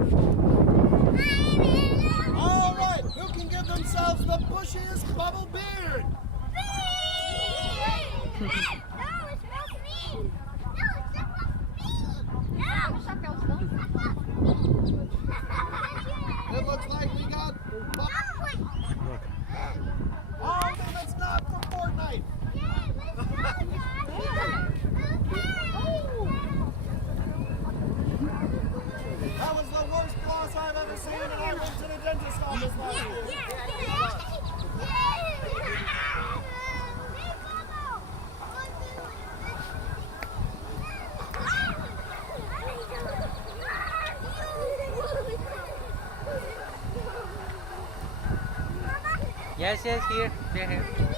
All right, who can give themselves the bushiest bubble beard? It looks like we got. Oh, that's not for Fortnite. That was the worst gloss I've ever seen, and I went to the dentist office last week. Yes, yes, here. They're here.